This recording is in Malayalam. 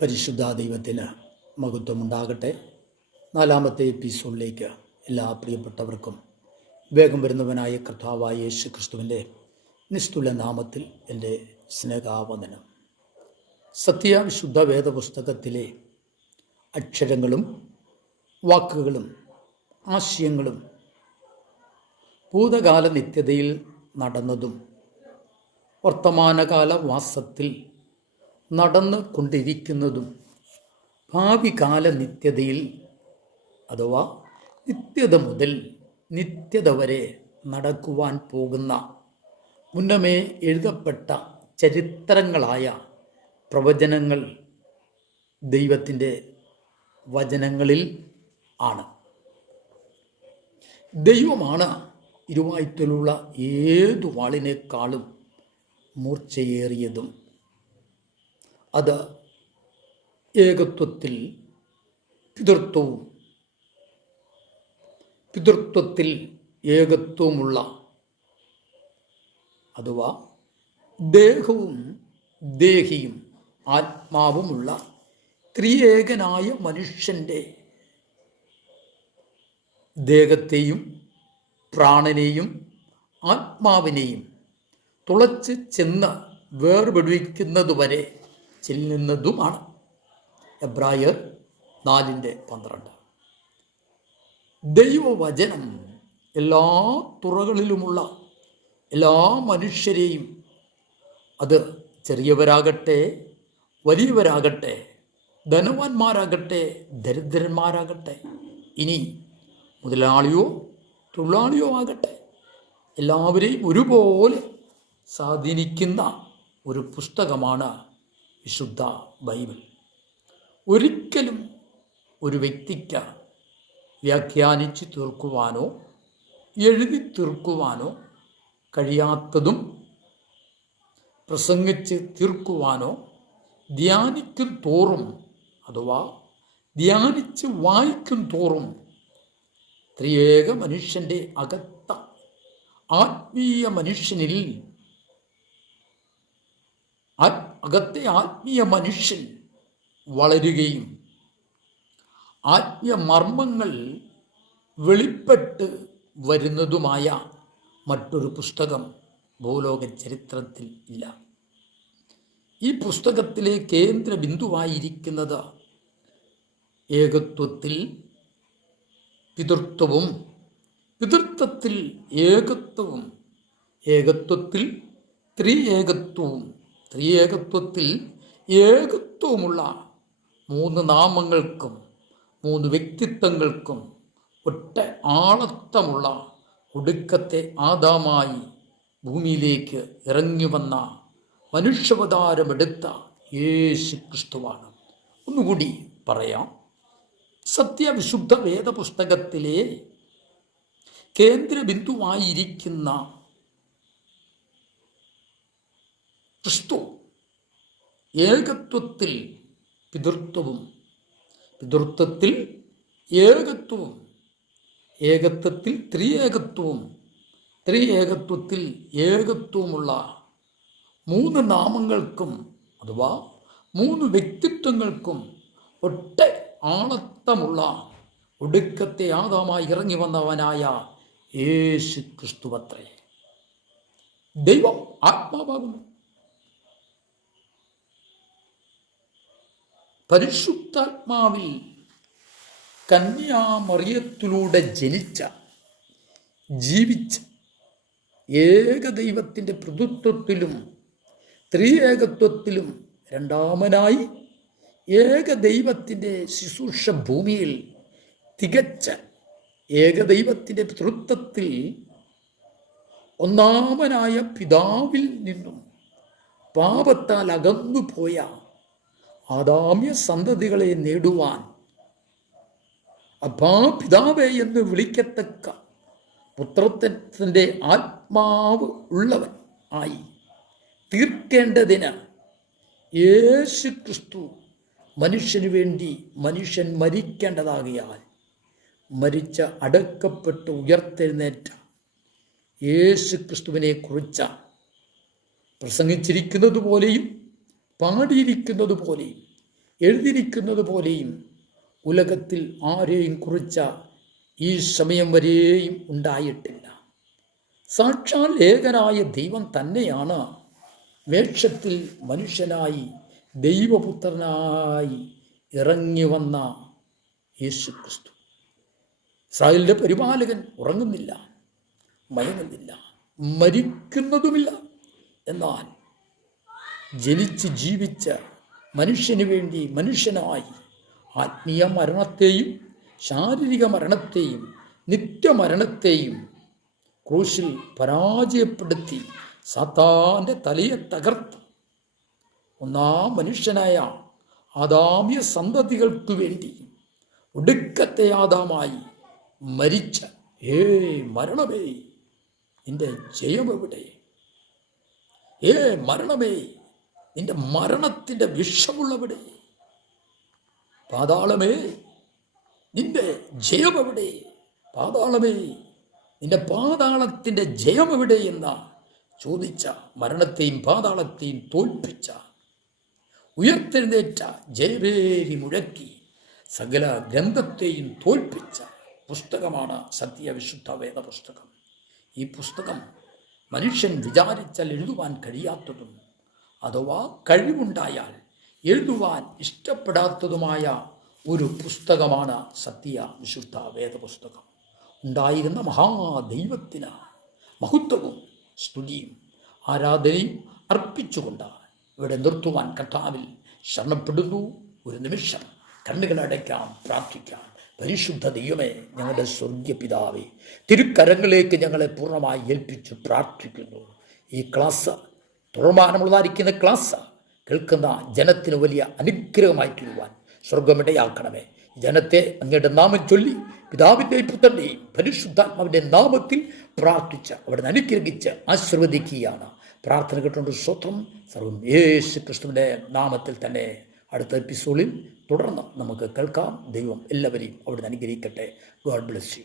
പരിശുദ്ധ ദൈവത്തിന് മഹത്വമുണ്ടാകട്ടെ. 4-ാമത്തെ എപ്പിസോഡിലേക്ക് എല്ലാ പ്രിയപ്പെട്ടവർക്കും വേഗം വരുന്നവനായ കർത്താവായ യേശു ക്രിസ്തുവിൻ്റെ നിസ്തുല നാമത്തിൽ എൻ്റെ സ്നേഹാവന്ദനം. സത്യവിശുദ്ധ വേദപുസ്തകത്തിലെ അക്ഷരങ്ങളും വാക്കുകളും ആശയങ്ങളും ഭൂതകാല നിത്യതയിൽ നടന്നതും വർത്തമാനകാല വാസത്തിൽ നടന്നു കൊണ്ടിരിക്കുന്നതും ഭാവി കാല നിത്യതയിൽ അഥവാ നിത്യത മുതൽ നിത്യത വരെ നടക്കുവാൻ പോകുന്ന മുന്നമേ എഴുതപ്പെട്ട ചരിത്രങ്ങളായ പ്രവചനങ്ങൾ ദൈവത്തിൻ്റെ വചനങ്ങളിൽ ആണ്. ദൈവമാണ് ഇരുവായ്ത്തലുള്ള ഏതു വാളിനേക്കാളും മൂർച്ചയേറിയതും. അത് ഏകത്വത്തിൽ പിതൃത്വത്തിൽ ഏകത്വമുള്ള അഥവാ ദേഹവും ദേഹിയും ആത്മാവുമുള്ള ത്രിയേകനായ മനുഷ്യൻ്റെ ദേഹത്തെയും പ്രാണനെയും ആത്മാവിനെയും തുളച്ച് ചെന്ന് വേർപെടുവിക്കുന്നതുവരെ ചെല്ലുന്നതുമാണ്. എബ്രായർ 4:12. ദൈവവചനം എല്ലാ തുറകളിലുമുള്ള എല്ലാ മനുഷ്യരെയും, അത് ചെറിയവരാകട്ടെ വലിയവരാകട്ടെ, ധനവാന്മാരാകട്ടെ ദരിദ്രന്മാരാകട്ടെ, ഇനി മുതലാളിയോ തൊഴിലാളിയോ ആകട്ടെ, എല്ലാവരെയും ഒരുപോലെ സ്വാധീനിക്കുന്ന ഒരു പുസ്തകമാണ് വിശുദ്ധ ബൈബിൾ. ഒരിക്കലും ഒരു വ്യക്തിക്ക് വ്യാഖ്യാനിച്ച് തീർക്കുവാനോ എഴുതി തീർക്കുവാനോ കഴിയാത്തതും പ്രസംഗിച്ച് തീർക്കുവാനോ ധ്യാനിക്കും തോറും അഥവാ ധ്യാനിച്ച് വായിക്കും തോറും ത്രിയേക മനുഷ്യൻ്റെ ആത്മീയ മനുഷ്യനിൽ അകത്തെ ആത്മീയ മനുഷ്യൻ വളരുകയും ആത്മീയ മർമ്മങ്ങൾ വെളിപ്പെട്ട് വരുന്നതുമായ മറ്റൊരു പുസ്തകം ഭൂലോക ചരിത്രത്തിൽ ഇല്ല. ഈ പുസ്തകത്തിലെ കേന്ദ്ര ബിന്ദുവായിരിക്കുന്നത് ഏകത്വത്തിൽ പിതൃത്വവും, പിതൃത്വത്തിൽ ഏകത്വവും, ഏകത്വത്തിൽ ത്രിയേകത്വവും, ത്രിയേകത്വത്തിൽ ഏകത്വമുള്ള 3 നാമങ്ങൾക്കും 3 വ്യക്തിത്വങ്ങൾക്കും ഒറ്റ ആളത്വമുള്ള ഒടുക്കത്തെ ആദാമായി ഭൂമിയിലേക്ക് ഇറങ്ങി വന്ന മനുഷ്യാവതാരമെടുത്ത യേശു ക്രിസ്തുവാണ്. ഒന്നുകൂടി പറയാം. സത്യവിശുദ്ധ വേദപുസ്തകത്തിലെ കേന്ദ്രബിന്ദുവായിരിക്കുന്ന ക്രിസ്തു ഏകത്വത്തിൽ പിതൃത്വവും, പിതൃത്വത്തിൽ ഏകത്വവും, ഏകത്വത്തിൽ ത്രിയേകത്വവും, ത്രിയേകത്വത്തിൽ ഏകത്വമുള്ള 3 നാമങ്ങൾക്കും അഥവാ 3 വ്യക്തിത്വങ്ങൾക്കും ഒറ്റ ആളത്വമുള്ള ഒടുക്കത്തെ ആദാമായി ഇറങ്ങി വന്നവനായ യേശു ക്രിസ്തുവത്രേ. ദൈവം ആത്മാവാകുന്നു. പരിശുദ്ധാത്മാവിൽ കന്യാമറിയത്തിലൂടെ ജനിച്ച, ജീവിച്ച ഏകദൈവത്തിൻ്റെ പിതൃത്വത്തിലും ത്രിയേകത്വത്തിലും രണ്ടാമനായി ഏകദൈവത്തിൻ്റെ ശുശ്രൂഷ ഭൂമിയിൽ തികച്ച ഏകദൈവത്തിൻ്റെ പിതൃത്വത്തിൽ ഒന്നാമനായ പിതാവിൽ നിന്നും പാപത്താൽ അകന്നുപോയ ആദാമ്യ സന്തതികളെ നേടുവാൻ അപ്പാ പിതാവേ എന്ന് വിളിക്കത്തക്ക പുത്രത്വത്തിൻ്റെ ആത്മാവ് ഉള്ളവൻ ആയി തീർക്കേണ്ടതിന് യേശു ക്രിസ്തു മനുഷ്യന് വേണ്ടി മനുഷ്യൻ മരിക്കേണ്ടതാകിയാൽ മരിച്ച അടക്കപ്പെട്ട് ഉയർത്തെഴുന്നേറ്റ യേശു ക്രിസ്തുവിനെ കുറിച്ച് പ്രസംഗിച്ചിരിക്കുന്നത് പോലെയും പാടിയിരിക്കുന്നത് പോലെയും എഴുതിയിരിക്കുന്നത് പോലെയും ഉലകത്തിൽ ആരെയും കുറിച്ച ഈ സമയം വരെയും ഉണ്ടായിട്ടില്ല. സാക്ഷാൽ ഏകനായ ദൈവം തന്നെയാണ് വേഷത്തിൽ മനുഷ്യനായി ദൈവപുത്രനായി ഇറങ്ങി വന്ന യേശുക്രിസ്തു. ഇസ്രായേലിൻ്റെ പരിപാലകൻ ഉറങ്ങുന്നില്ല, മയങ്ങുന്നില്ല, മരിക്കുന്നതുമില്ല. എന്നാൽ ജനിച്ച് ജീവിച്ച മനുഷ്യന് വേണ്ടി മനുഷ്യനായി ആത്മീയ മരണത്തെയും ശാരീരിക മരണത്തെയും നിത്യമരണത്തെയും ക്രൂശിൽ പരാജയപ്പെടുത്തി സാത്താൻ്റെ തലയെ തകർത്ത് ഒന്നാം മനുഷ്യനായ ആദാമ്യ സന്തതികൾക്ക് വേണ്ടി ഒടുക്കത്തെ ആദാമായി മരിച്ച മരണമേ നിന്റെ ജയമെവിടെ? മരണമേ നിന്റെ മരണത്തിൻ്റെ വിഷമുള്ളവിടെ? പാതാളമേ നിന്റെ ജയമെവിടെ? പാതാളമേ നിന്റെ പാതാളത്തിൻ്റെ ജയമെവിടെ എന്ന ചോദിച്ച, മരണത്തെയും പാതാളത്തെയും തോൽപ്പിച്ച, ഉയർത്തെഴുന്നേറ്റ, ജയഭേരി മുഴക്കി സകല ഗ്രന്ഥത്തെയും തോൽപ്പിച്ച പുസ്തകമാണ് സത്യവിശുദ്ധ വേദ പുസ്തകം. ഈ പുസ്തകം മനുഷ്യൻ വിചാരിച്ചാൽ എഴുതുവാൻ കഴിയാത്തതും അഥവാ കഴിവുണ്ടായാൽ എഴുതുവാൻ ഇഷ്ടപ്പെടാത്തതുമായ ഒരു പുസ്തകമാണ് സത്യവിശുദ്ധ വേദപുസ്തകം. ഉണ്ടായിരുന്ന മഹാദൈവത്തിന് മഹത്വവും സ്തുതിയും ആരാധനയും അർപ്പിച്ചുകൊണ്ട് ഇവിടെ നിർത്തുവാൻ കർത്താവിൽ ശരണപ്പെടുന്നു. ഒരു നിമിഷം കണ്ണുകളടയ്ക്കാം, പ്രാർത്ഥിക്കാം. പരിശുദ്ധ ദൈവമേ, ഞങ്ങളുടെ സ്വർഗ്ഗ പിതാവേ, തിരുക്കരങ്ങളിലേക്ക് ഞങ്ങളെ പൂർണ്ണമായി ഏൽപ്പിച്ച് പ്രാർത്ഥിക്കുന്നു. ഈ ക്ലാസ് തുടർമാനമുള്ളതായിരിക്കുന്ന ക്ലാസ് കേൾക്കുന്ന ജനത്തിന് വലിയ അനുഗ്രഹമായി തീരുവാൻ സ്വർഗമിടയാക്കണമേ. ജനത്തെ അങ്ങയുടെ നാമം ചൊല്ലി പിതാവിൻ്റെയും പുത്രൻ്റെയും പരിശുദ്ധാത്മാവിൻ്റെ നാമത്തിൽ പ്രാർത്ഥിച്ച് അവിടെ നിന്ന് അനുഗ്രഹിച്ച് ആശീർവദിക്കുകയാണ്. പ്രാർത്ഥന കേട്ടുകൊണ്ട് സ്തോത്രം. സർവ്വം യേശു ക്രിസ്തുവിൻ്റെ നാമത്തിൽ തന്നെ. അടുത്ത എപ്പിസോഡിൽ തുടർന്ന് നമുക്ക് കേൾക്കാം. ദൈവം എല്ലാവരെയും അവിടെ നിന്ന് അനുഗ്രഹിക്കട്ടെ. God bless you.